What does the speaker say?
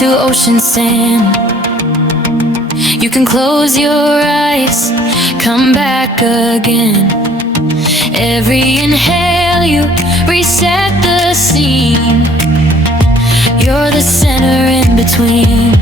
to ocean sand. You can close your eyes, come back again. Every inhale you reset the scene. You're the center in between.